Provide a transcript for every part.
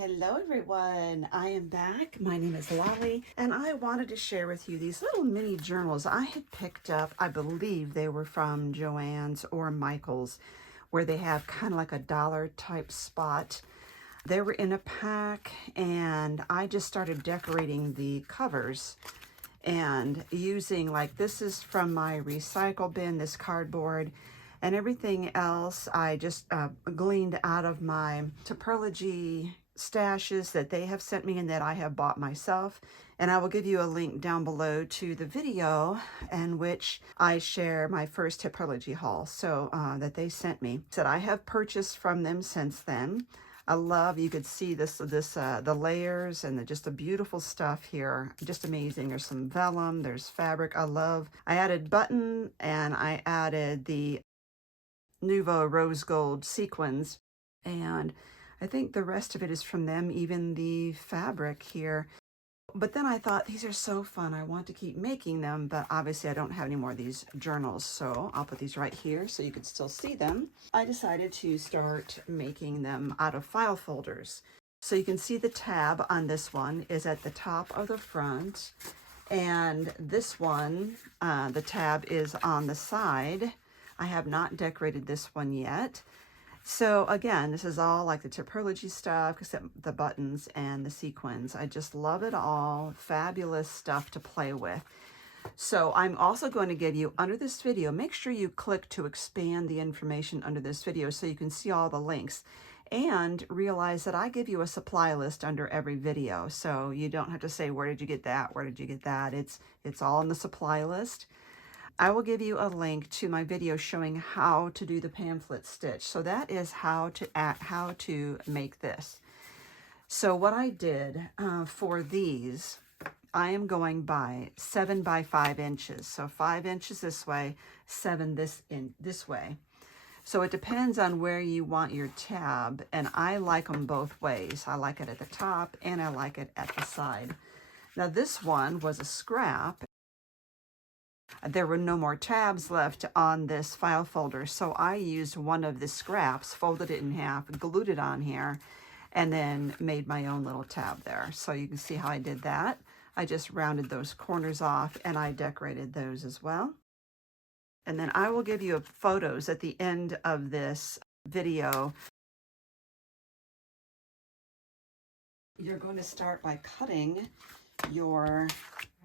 Hello everyone, I am back. My name is Lolly and I wanted to share with you these little mini journals I had picked up. I believe they were from Joann's or Michael's, where they have kind of like a dollar type spot. They were in a pack and I just started decorating the covers and using, like, this is from my recycle bin, this cardboard, and everything else I just gleaned out of my Topology stashes that they have sent me and that I have bought myself. And I will give you a link down below to the video in which I share my first Topology haul that they sent me, that I have purchased from them since then. I love, you could see the layers and just the beautiful stuff here. Just amazing. There's some vellum, there's fabric. I added button and I added the Nouveau rose gold sequins, and I think the rest of it is from them, even the fabric here. But then I thought, these are so fun, I want to keep making them, but obviously I don't have any more of these journals, so I'll put these right here so you can still see them. I decided to start making them out of file folders. So you can see the tab on this one is at the top of the front, and this one, the tab is on the side. I have not decorated this one yet. So again, this is all like the Topology stuff, except the buttons and the sequins. I just love it all. Fabulous stuff to play with. So I'm also going to give you, under this video, make sure you click to expand the information under this video so you can see all the links. And realize that I give you a supply list under every video. So you don't have to say, where did you get that? Where did you get that? It's all in the supply list. I will give you a link to my video showing how to do the pamphlet stitch. So that is how to make this. So what I did for these, I am going by 7 by 5 inches. So 5 inches this way, 7 this way. So it depends on where you want your tab, and I like them both ways. I like it at the top and I like it at the side. Now this one was a scrap. There were no more tabs left on this file folder, so I used one of the scraps, folded it in half, glued it on here, and then made my own little tab there. So you can see how I did that. I just rounded those corners off and I decorated those as well. And then I will give you photos at the end of this video. You're going to start by cutting your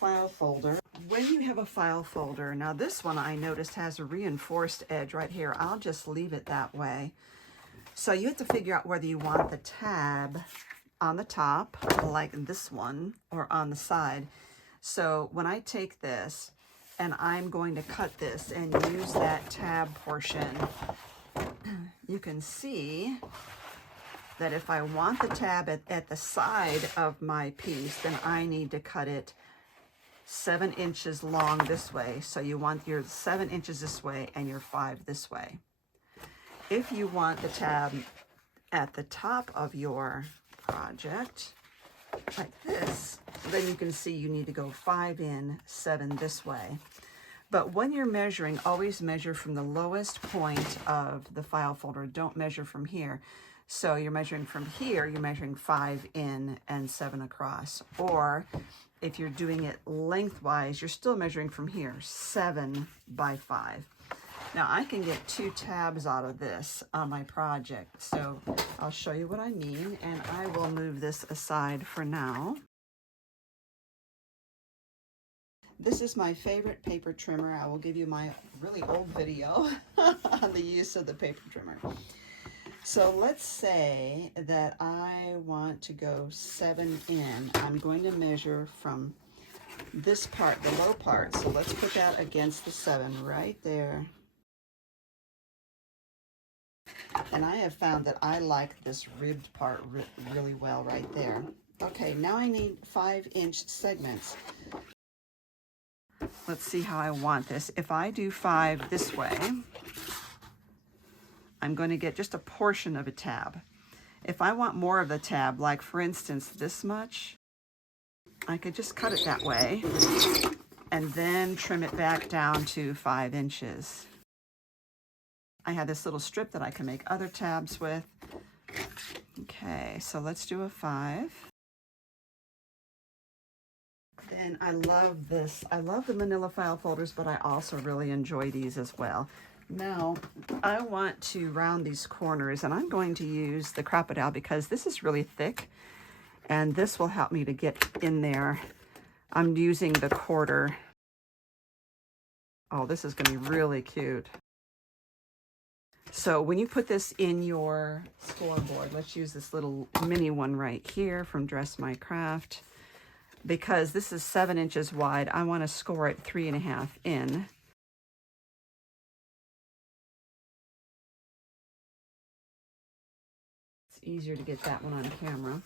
file folder. When you have a file folder, now this one I noticed has a reinforced edge right here. I'll just leave it that way. So you have to figure out whether you want the tab on the top, like this one, or on the side. So when I take this and I'm going to cut this and use that tab portion, you can see that if I want the tab at the side of my piece, then I need to cut it 7 inches long this way. So you want your 7 inches this way and your 5 this way. If you want the tab at the top of your project, like this, then you can see you need to go 5 in, 7 this way. But when you're measuring, always measure from the lowest point of the file folder. Don't measure from here. So you're measuring from here, you're measuring 5 in and 7 across. Or if you're doing it lengthwise, you're still measuring from here, 7 by 5. Now I can get 2 tabs out of this on my project. So I'll show you what I mean, and I will move this aside for now. This is my favorite paper trimmer. I will give you my really old video on the use of the paper trimmer. So let's say that I want to go 7 in. I'm going to measure from this part, the low part. So let's put that against the 7 right there. And I have found that I like this ribbed part really well right there. Okay, now I need 5-inch segments. Let's see how I want this. If I do 5 this way, I'm going to get just a portion of a tab. If I want more of the tab, like for instance this much, I could just cut it that way and then trim it back down to 5 inches. I have this little strip that I can make other tabs with. Okay, so let's do a 5. Then I love this. I love the manila file folders, but I also really enjoy these as well. Now, I want to round these corners, and I'm going to use the Crocodile because this is really thick, and this will help me to get in there. I'm using the 1/4. Oh, this is going to be really cute. So when you put this in your scoreboard, let's use this little mini one right here from Dress My Craft. Because this is 7 inches wide, I want to score it 3.5 in. It's easier to get that one on camera.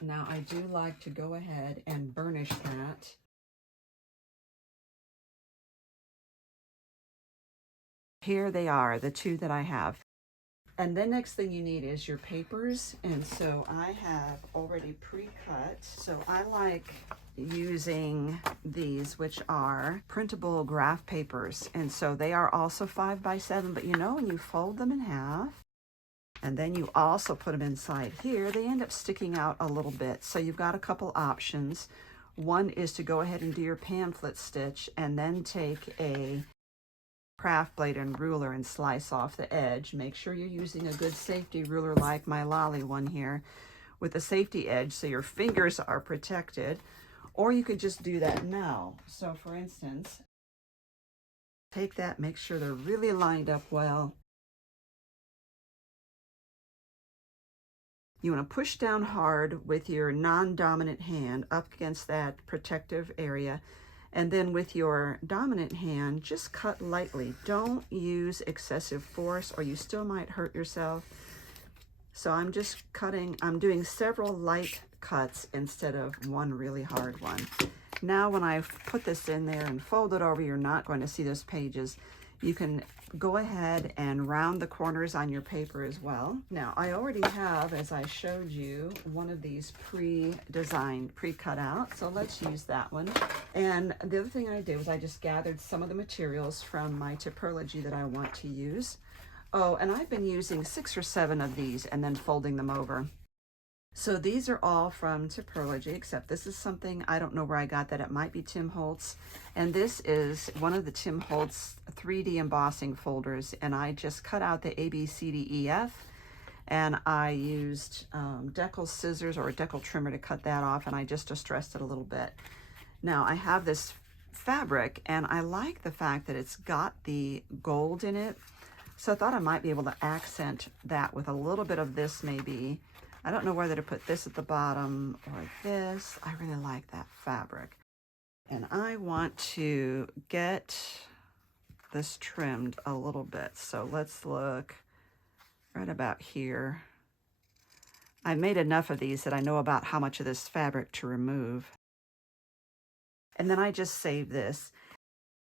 Now I do like to go ahead and burnish that. Here they are, the 2 that I have. And then next thing you need is your papers. And so I have already pre-cut. So I like using these, which are printable graph papers. And so they are also 5 by 7, but you know, when you fold them in half, and then you also put them inside here, they end up sticking out a little bit. So you've got a couple options. One is to go ahead and do your pamphlet stitch and then take a craft blade and ruler and slice off the edge. Make sure you're using a good safety ruler like my Lolly one here with a safety edge so your fingers are protected. Or you could just do that now. So for instance, take that, make sure they're really lined up well. You want to push down hard with your non-dominant hand up against that protective area. And then with your dominant hand, just cut lightly. Don't use excessive force or you still might hurt yourself. So I'm just cutting, I'm doing several light cuts instead of one really hard one. Now when I put this in there and fold it over, you're not going to see those pages. You can go ahead and round the corners on your paper as well. Now I already have, as I showed you, one of these pre-designed, pre-cut out. So let's use that one. And the other thing I did was I just gathered some of the materials from my Tipperology that I want to use. Oh, and I've been using 6 or 7 of these and then folding them over. So these are all from Tipperology, except this is something, I don't know where I got that. It might be Tim Holtz. And this is one of the Tim Holtz 3D embossing folders. And I just cut out the A, B, C, D, E, F. And I used decal scissors or a decal trimmer to cut that off. And I just distressed it a little bit. Now I have this fabric and I like the fact that it's got the gold in it. So I thought I might be able to accent that with a little bit of this maybe. I don't know whether to put this at the bottom or this. I really like that fabric. And I want to get this trimmed a little bit. So let's look right about here. I made enough of these that I know about how much of this fabric to remove. And then I just save this.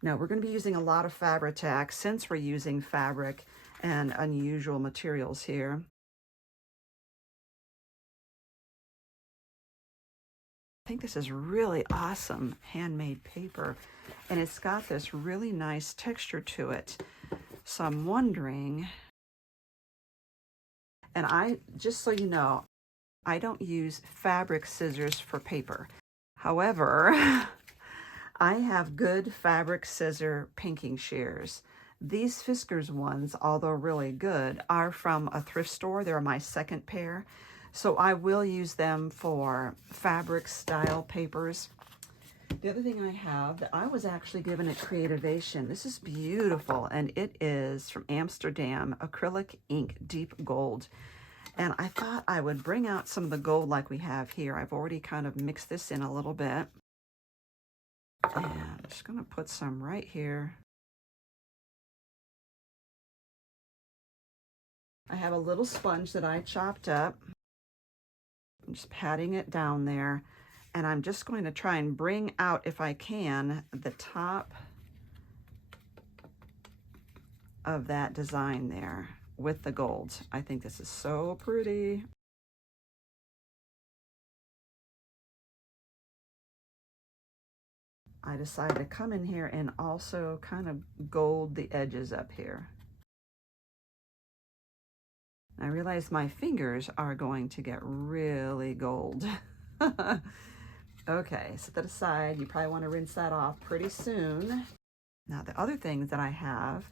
Now we're going to be using a lot of Fabri-Tac since we're using fabric and unusual materials here. I think this is really awesome handmade paper, and it's got this really nice texture to it. So I'm wondering, and I, just so you know, I don't use fabric scissors for paper. However, I have good fabric scissor pinking shears. These Fiskars ones, although really good, are from a thrift store. They're my second pair. So I will use them for fabric style papers. The other thing I have that I was actually given at Creativation, this is beautiful, and it is from Amsterdam, acrylic ink, deep gold. And I thought I would bring out some of the gold like we have here. I've already kind of mixed this in a little bit. And I'm just going to put some right here. I have a little sponge that I chopped up. I'm just patting it down there, and I'm just going to try and bring out, if I can, the top of that design there with the gold. I think this is so pretty. I decided to come in here and also kind of gold the edges up here. I realize my fingers are going to get really gold. Okay, set that aside. You probably want to rinse that off pretty soon. Now the other thing that I have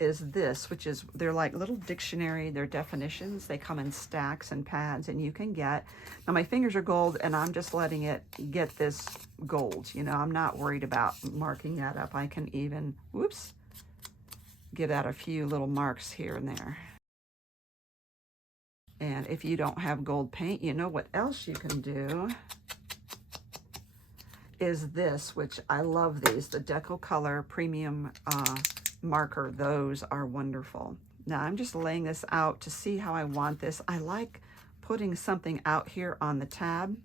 is this, which is, they're like little dictionary, they're definitions. They come in stacks and pads, and you can get, now my fingers are gold and I'm just letting it get this gold. You know, I'm not worried about marking that up. I can even, whoops, get out a few little marks here and there. And if you don't have gold paint, you know what else you can do is this, which I love these, the Deco Color Premium marker. Those are wonderful. Now I'm just laying this out to see how I want this. I like putting something out here on the tab.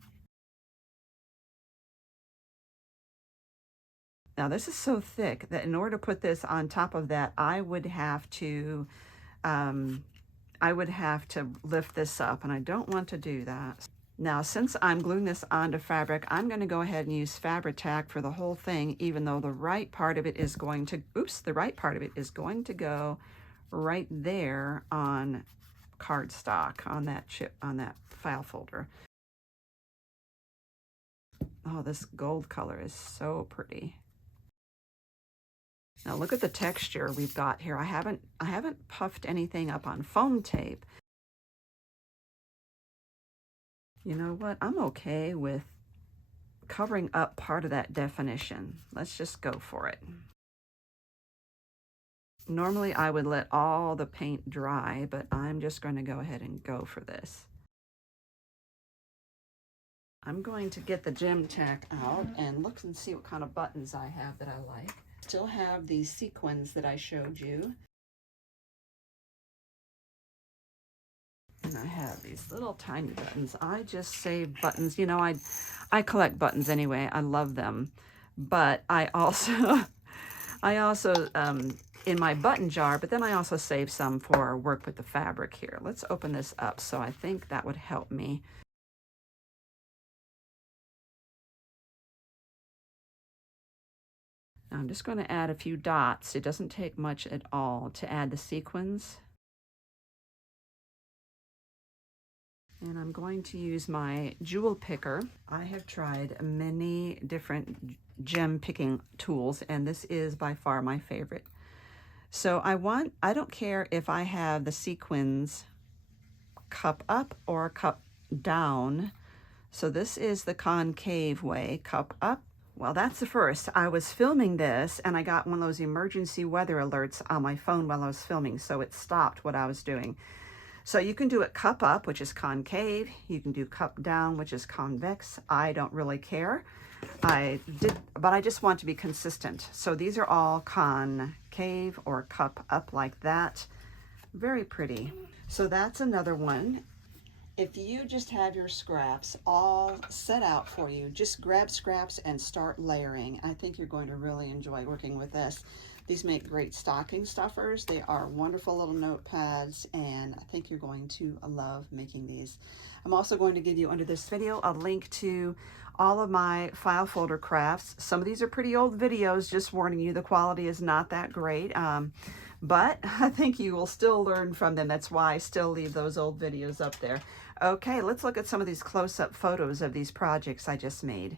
Now this is so thick that in order to put this on top of that, I would have to lift this up, and I don't want to do that. Now, since I'm gluing this onto fabric, I'm going to go ahead and use Fabri-Tac for the whole thing, even though the right part of it is going to, the right part of it is going to go right there on cardstock, on that chip, on that file folder. Oh, this gold color is so pretty. Now look at the texture we've got here. I haven't puffed anything up on foam tape. You know what? I'm okay with covering up part of that definition. Let's just go for it. Normally I would let all the paint dry, but I'm just going to go ahead and go for this. I'm going to get the gem tack out and look and see what kind of buttons I have that I like. Still have these sequins that I showed you. And I have these little tiny buttons. I just save buttons. You know, I collect buttons anyway. I love them. But I also, in my button jar, but then I also save some for work with the fabric here. Let's open this up. So I think that would help me. Now I'm just going to add a few dots. It doesn't take much at all to add the sequins. And I'm going to use my jewel picker. I have tried many different gem picking tools, and this is by far my favorite. So I don't care if I have the sequins cup up or cup down. So this is the concave way, cup up. Well, that's the first. I was filming this and I got one of those emergency weather alerts on my phone while I was filming, so it stopped what I was doing. So you can do it cup up, which is concave. You can do cup down, which is convex. I don't really care. But I just want to be consistent. So these are all concave or cup up like that. Very pretty. So that's another one. If you just have your scraps all set out for you, just grab scraps and start layering. I think you're going to really enjoy working with this. These make great stocking stuffers. They are wonderful little notepads, and I think you're going to love making these. I'm also going to give you under this video a link to all of my file folder crafts. Some of these are pretty old videos, just warning you, the quality is not that great. But I think you will still learn from them. That's why I still leave those old videos up there. Okay, let's look at some of these close-up photos of these projects I just made.